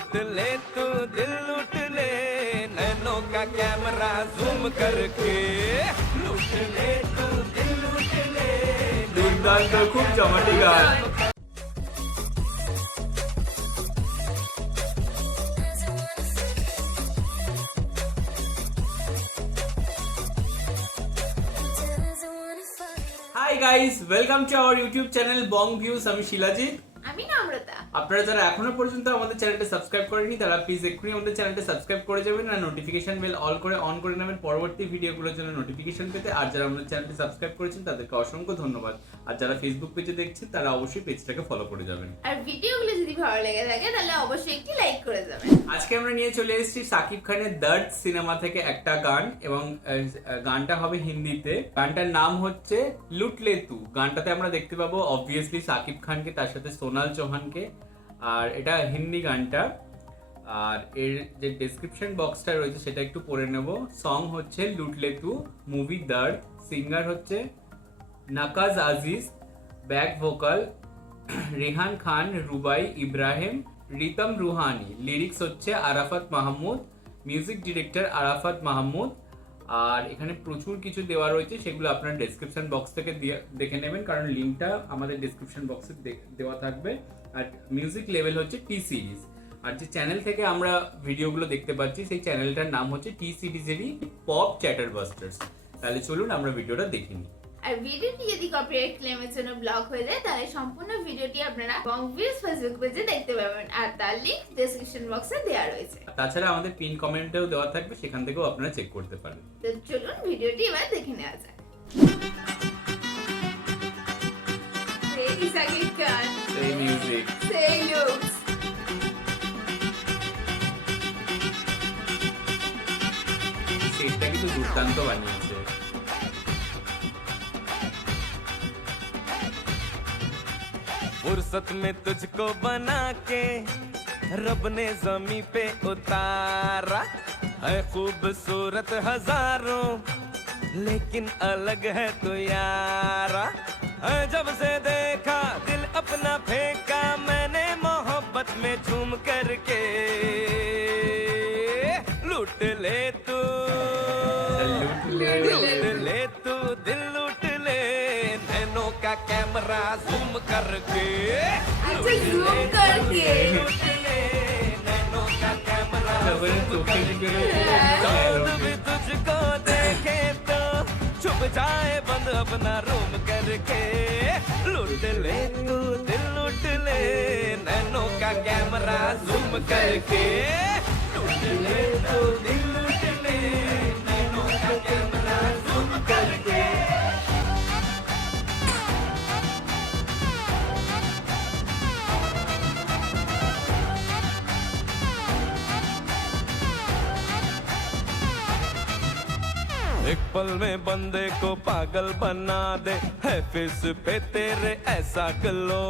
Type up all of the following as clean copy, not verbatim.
लूट ले तू दिल लूट ले नैनों का कैमरा जूम करके लूट ले तू दिल लूट ले দুর্দান্ত খুব জমাটি গান। Hi guys, welcome to our YouTube channel Bong views. আমি শিলাজিৎ, আমি নম্রতা। আপনারা যারা এখনো পর্যন্ত আমাদের চ্যানেলটা সাবস্ক্রাইব করেনি তারা প্লিজ এক্ষুনি আমাদের চ্যানেলটা সাবস্ক্রাইব করে যাবেন আর নোটিফিকেশন বেল অন করে নেবেন পরবর্তী ভিডিওগুলোর জন্য নোটিফিকেশন পেতে। আর যারা আমাদের চ্যানেলটা সাবস্ক্রাইব করেছেন তাদেরকে অসংখ্য ধন্যবাদ। আর যারা ফেসবুক পেজে দেখছেন তারা অবশ্যই পেজটাকে ফলো করে যাবেন। আর ভিডিওগুলো যদি ভালো লেগে থাকে তাহলে অবশ্যই একটি লাইক করে যাবেন। আজকে আমরা নিয়ে চলে এসেছি শাকিব খানের দর্দ সিনেমা থেকে একটা গান, এবং গানটা হবে হিন্দিতে। গানটার নাম হচ্ছে লুট লে তু। গানটাতে আমরা দেখতে পাবো অবভিয়াসলি শাকিব খানকে, তার সাথে সোনাল চৌহানকে। আর এটা হিন্দি গানটা। আর এর যে ডেসক্রিপশন বক্সটা রয়েছে সেটা একটু পড়ে নেব। সং হচ্ছে লুট লে তু, মুভি দর্দ, সিঙ্গার হচ্ছে নাকাজ আজিজ, ব্যাক ভোকাল রেহান খান, রুবাই ইব্রাহিম, রিতম রুহানি, লিরিক্স হচ্ছে আরাফাত মাহমুদ, মিউজিক ডিরেক্টর আরাফাত মাহমুদ। আর এখানে প্রচুর কিছু দেওয়া রয়েছে, সেগুলো আপনার ডেসক্রিপশন বক্স থেকে দেখে নেবেন, কারণ লিঙ্কটা আমাদের ডেসক্রিপশন বক্সে দেওয়া থাকবে। আর মিউজিক লেভেল হচ্ছে টি সিরিজ। আর যে চ্যানেল থেকে আমরা ভিডিওগুলো দেখতে পাচ্ছি সেই চ্যানেলটার নাম হচ্ছে টি সিরিজেরই পপ চ্যাটার বাস্টার্স। তাহলে চলুন আমরা ভিডিওটা দেখে নিই। আর ভিডিওটি যদি কপিরাইট ক্লেমের জন্য ব্লক হয়ে যায় তাহলে সম্পূর্ণ ভিডিওটি আপনারা বং ভিউজ ফেসবুক পেজে দেখতে পাবেন, আর তার লিংক ডেসক্রিপশন বক্সে দেওয়া রয়েছে। তাছাড়া আমাদের পিন কমেন্টেও দেওয়া থাকবে, সেখান থেকেও আপনারা চেক করতে পারেন। তো চলুন ভিডিওটি এবার দেখে নেওয়া যাক। সেই শাকিব খান, সেই মিউজিক, সেই লুকস। সেটটা কিন্তু দুর্দান্ত বানিয়েছে। फुर्सत में तुझको बना के रब ने जमी पे उतारा है खूबसूरत हजारों लेकिन अलग है तो यारा है जब से देखा दिल अपना फेंका मैंने मोहब्बत में झूम करके लूट ले तू दिल लूट ले नैनों का कैमरा जूम करके अच्छा जूम करके लूट ले नैनों का कैमरा चांद चांद भी तुझको देखे तो छुप जाए बंद अपना रूम करके लूट ले तू दिल लूट ले नैनों का कैमरा जूम करके लूट ले तू दिल लूट ले नैनों का कैमरा जूम करके एक पल में बंदे को पागल बना दे है फेस पे तेरे ऐसा गलो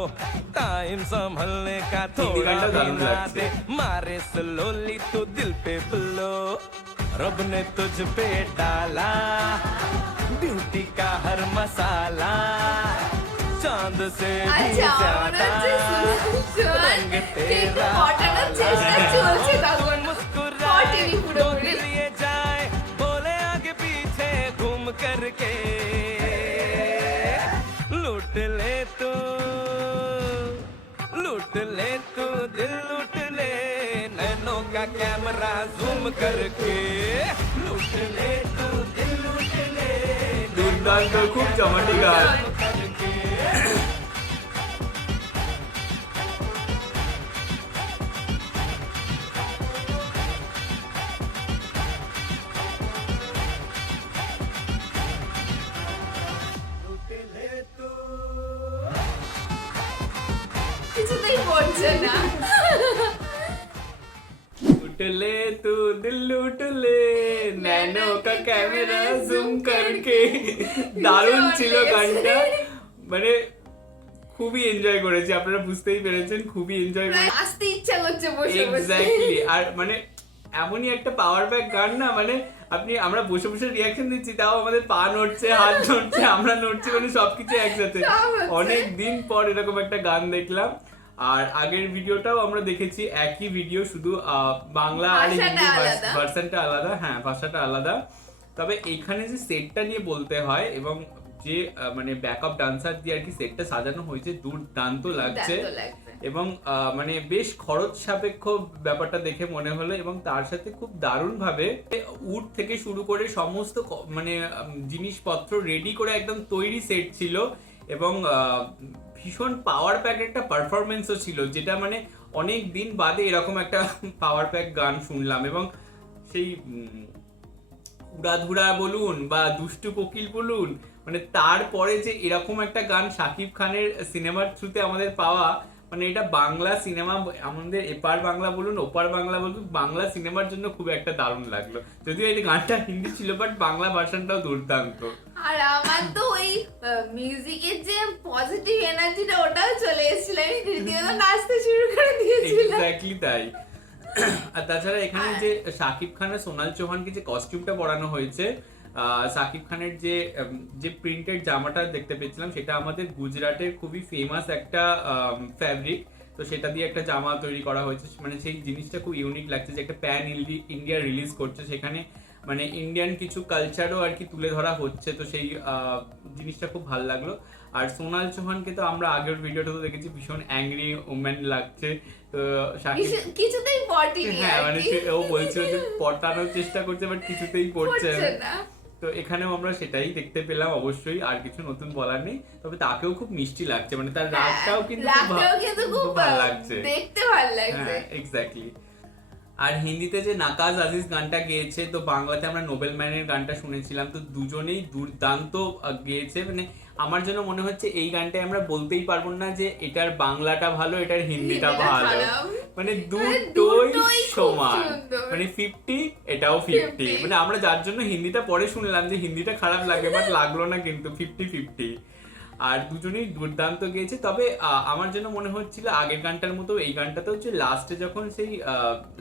टाइम संभलने का थोड़ा भी ना दे मारे स्लोली तो दिल पे ब्लो रब ने तुझ पे डाला ब्यूटी का हर मसाला चांद से भी ज्यादा रंग तेरा मुस्कुराए तो दिल ये जाए बोले आगे पीछे घूम करके लूट ले तू दिल लूट ले नैनों का कैमरा जूम करके लूट ले तू दिल लूट ले দুর্দান্ত খুব জমাটি গান। কিছুতেই পড়ছে না। लूट ले तू दिल लूट ले नैनो का कैमरा जूम करके। দারুণ ছিল গানটা, মানে খুবই এনজয় করেছি, আপনারা বুঝতেই পেরেছেন, খুবই এনজয় করেছি। আসতে ইচ্ছা করছে বসে বসে। এক্স্যাক্টলি। আর মানে এমনই একটা পাওয়ার ব্যাক গান না, মানে আমরা বসে বসে রিয়াকশন দিচ্ছি, তাও আমাদের পা নড়ছে, হাত নড়ছে, আমরা নড়ছি, মানে সবকিছু একসাথে। অনেক দিন পর এরকম একটা গান দেখলাম। আর আগের ভিডিওটাও আমরা দেখেছি, একই ভিডিও, শুধু বাংলা আর ভাষাটা হিন্দি আলাদা। ভার্সনটা আলাদা, হ্যাঁ ভাষাটা আলাদা। তবে এখানে যে সেটটা নিয়ে বলতে হয় এবং যে মানে ব্যাকআপ ডান্সার দিয়ে আর কি সেটটা সাজানো হয়েছে, দুর্দান্ত লাগছে। দুর্দান্ত লাগছে। এবং মানে বেশ খরচ সাপেক্ষ ব্যাপারটা দেখে মনে হলো, এবং তার সাথে খুব দারুণ ভাবে উড থেকে শুরু করে সমস্ত মানে জিনিসপত্র রেডি করে একদম তৈরি সেট ছিল, এবং ভীষণ পাওয়ার প্যাক একটা পারফরমেন্সও ছিল, যেটা মানে অনেক দিন বাদে এরকম একটা পাওয়ার প্যাক গান শুনলাম। এবং সেই উড়াধুরা বলুন বা দুষ্টু কোকিল বলুন, মানে তারপরে যে এরকম একটা গান শাকিব খানের সিনেমার থ্রুতে আমাদের পাওয়া, মানে এটা বাংলা সিনেমা, আমাদের এপার বাংলা বলুন ওপার বাংলা বলুন, বাংলা সিনেমার জন্য খুব একটা দারুণ লাগলো। যদিও এই গানটা হিন্দি ছিল, বাট বাংলা ভার্সনটাও দুর্দান্ত। আর আমার তো ওই মিউজিকের যে পজিটিভ এনার্জিটা ওটাও চলে এসেছিল, আমি রীতিমতো নাচতে শুরু করে দিয়েছিলাম। এক্স্যাক্টলি তাই। আর তাছাড়া এখানে যে শাকিব খান আর সোনাল চৌহানকে যে কস্টিউমটা পরানো হয়েছে, শাকিব খানের যে প্রিন্টেড জামাটা দেখতে পেয়েছিলাম, সেটা আমাদের গুজরাটের খুবই ফেমাস একটা ফ্যাব্রিক, তো সেটা দিয়ে একটা জামা তৈরি করা হয়েছে। মানে সেই জিনিসটা খুব ইউনিক লাগছে, যে একটা প্যান ইন্ডিয়া রিলিজ করছে, সেখানে মানে ইন্ডিয়ান কিছু কালচারও আর কি তুলে ধরা হচ্ছে, তো সেই জিনিসটা খুব ভালো লাগলো। আর সোনাল চৌহানকে তো আমরা আগের ভিডিওটা তো দেখেছি, ভীষণ অ্যাংরি ওম্যান লাগছে। তো শাকিব কিছুতেই পটেনি, হ্যাঁ মানে ও বলছিল যে পটানোর চেষ্টা করছে, বাট কিছুতেই পড়ছে না। তো এখানেও আমরা সেটাই দেখতে পেলাম অবশ্যই, আর কিছু নতুন বলার নেই। তবে তাকেও খুব মিষ্টি লাগছে, মানে তার রাগটাও কিন্তু খুব ভালো লাগছে, দেখতে ভালো লাগছে। হ্যাঁ এক্স্যাক্টলি। আর হিন্দিতে যে নাকাজ আজিজ গানটা গেয়েছে, তো বাংলাতে আমরা নোবেল ম্যানের গানটা শুনেছিলাম, তো দুজনেই দুর্দান্ত গেয়েছে। মানে আমার জন্য মনে হচ্ছে এই গানটাই আমরা বলতেই পারবো না যে এটার বাংলাটা ভালো, এটার হিন্দিটা ভালো, মানে দুটোই সমান, মানে 50 এটাও 50। মানে আমরা যার জন্য হিন্দিটা পরে শুনলাম যে হিন্দিটা খারাপ লাগে, বাট লাগলো না কিন্তু, 50-50। আর দুজনেই দুর্দান্ত গেয়েছে। তবে আমার জন্য মনে হচ্ছিল আগের গানটার মতো এই গানটাতে হচ্ছে লাস্টে যখন সেই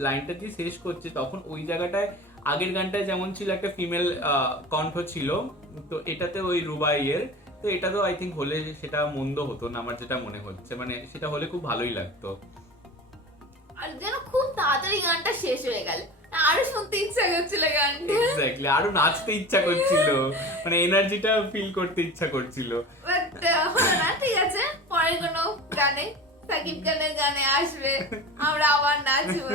লাইনটা দিয়ে শেষ করছে, তখন ওই জায়গাটায় আগের গানটায় যেমন ছিল একটা ফিমেল কণ্ঠ ছিল, তো এটাতে ওই রুবাইয়ের, তো এটা তো আই থিঙ্ক হলে সেটা মন্দ হতো না, আমার যেটা মনে হচ্ছে, মানে সেটা হলে খুব ভালোই লাগতো। আর যেন খুব তাড়াতাড়ি গানটা শেষ হয়ে গেল, আরো শুনতে ইচ্ছা করছিল গানটা, এক্স্যাক্টলি, আরো নাচতে ইচ্ছা করছিল, মানে এনার্জিটা ফিল করতে ইচ্ছা করছিল, বাট হলো না। ঠিক আছে, পরে কোনো গানে সাকিব খানের গানে আসবে, আমরা আবার নাচবো,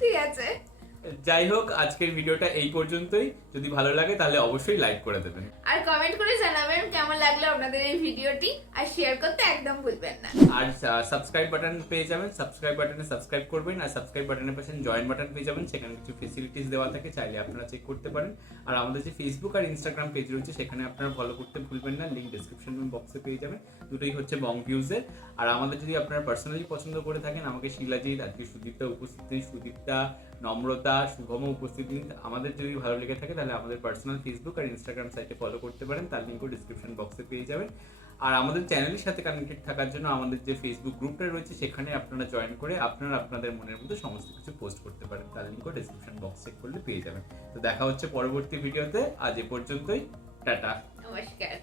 ঠিক আছে। যাই হোক, আজকের ভিডিওটা এই পর্যন্তই। যদি ভালো লাগে তাহলে অবশ্যই লাইক করে দেবেন, আর কমেন্ট করে জানাবেন কেমন লাগলো আপনাদের এই ভিডিওটি, আর শেয়ার করতে একদম ভুলবেন না। আর সাবস্ক্রাইব বাটন পেয়ে যাবেন, সাবস্ক্রাইব বাটনে সাবস্ক্রাইব করবেন, আর সাবস্ক্রাইব বাটনের পাশে জয়েন বাটন পেয়ে যাবেন, সেখানে কিছু ফেসিলিটিস দেওয়া থাকে, চাইলে আপনারা চেক করতে পারেন। আর আমাদের যে ফেসবুক আর ইনস্টাগ্রাম পেজ রয়েছে, সেখানে আপনারা ফলো করতে ভুলবেন না, লিঙ্ক ডেসক্রিপশন বক্সে পেয়ে যাবেন। দুটোই হচ্ছে বং ভিউজের। আর আমাদের যদি আপনারা পার্সোনালি পছন্দ করে থাকেন, আমাকে শিলাজিৎ, আজকে সুদীপ্তা উপস্থিতি, সুদীপ্তা, নম্রতা, শুভম উপস্থিতি, আমাদের যদি ভালো লেগে থাকে তাহলে আমাদের পার্সোনাল ফেসবুক আর ইনস্টাগ্রাম সাইটে ফলো করতে পারেন, তার লিঙ্কও ডিসক্রিপশন বক্সে পেয়ে যাবেন। আর আমাদের চ্যানেলের সাথে কানেক্টেড থাকার জন্য আমাদের যে ফেসবুক গ্রুপটা রয়েছে, সেখানে আপনারা জয়েন করে আপনারা আপনাদের মনের মতো সমস্ত কিছু পোস্ট করতে পারেন, তার লিঙ্কও ডিসক্রিপশন বক্স চেক করলে পেয়ে যাবেন। তো দেখা হচ্ছে পরবর্তী ভিডিওতে, আজ এ পর্যন্তই, টাটা, নমস্কার।